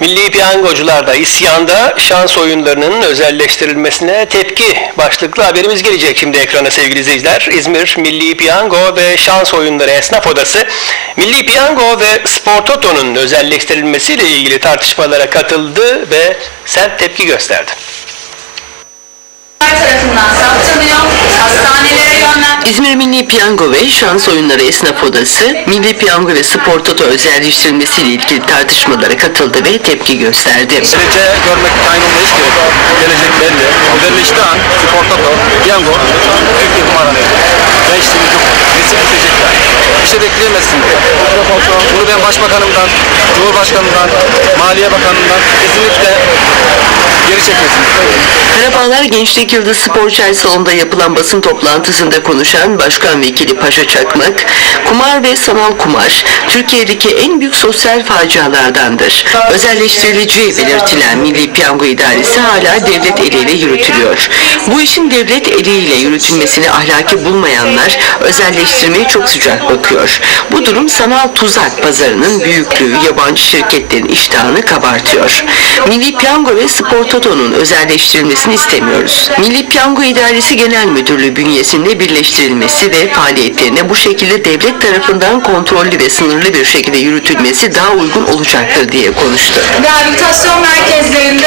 Milli piyangocular da isyanda şans oyunlarının özelleştirilmesine tepki başlıklı haberimiz gelecek şimdi ekrana sevgili izleyiciler. İzmir Milli Piyango ve Şans Oyunları Esnaf Odası Milli Piyango ve Spor Toto'nun özelleştirilmesiyle ilgili tartışmalara katıldı ve sert tepki gösterdi. tarafından hastanelere yönlendiriyor. İzmir Milli Piyango ve Şans Oyunları Esnaf Odası, Milli Piyango ve Spor Toto özelleştirilmesiyle ilgili tartışmalara katıldı ve tepki gösterdi. Geleceğe görmek gerek yok. Gelecek belli. Özelleştiği an spor toto, piyango, büyük bir kumarhane. Gençliğimiz yok. Nesil bitecek yani. Bir şey bekleyemezsin. Bunu ben başbakanımdan, cumhurbaşkanımdan, maliye bakanından kesinlikle geri çekmesin. Karabağlar Gençlik Yıldız Spor Çay Salonu'nda yapılan basın toplantısında konuşan Başkan Vekili Paşa Çakmak, kumar ve sanal kumar Türkiye'deki en büyük sosyal facialardandır. Özelleştirileceği belirtilen Milli Piyango İdaresi hala devlet eliyle yürütülüyor. Bu işin devlet eliyle yürütülmesini ahlaki bulmayanlar özelleştirmeye çok sıcak bakıyor. Bu durum sanal tuzak pazarının büyüklüğü yabancı şirketlerin iştahını kabartıyor. Milli Piyango ve Spor Toto'nun özelleştirilmesini istemiyoruz. Milli Piyango İdaresi Genel Müdürlüğü bünyesinde birleştirilmesi ve faaliyetlerine bu şekilde devlet tarafından kontrollü ve sınırlı bir şekilde yürütülmesi daha uygun olacaktır diye konuştu. Rehabilitasyon merkezlerinde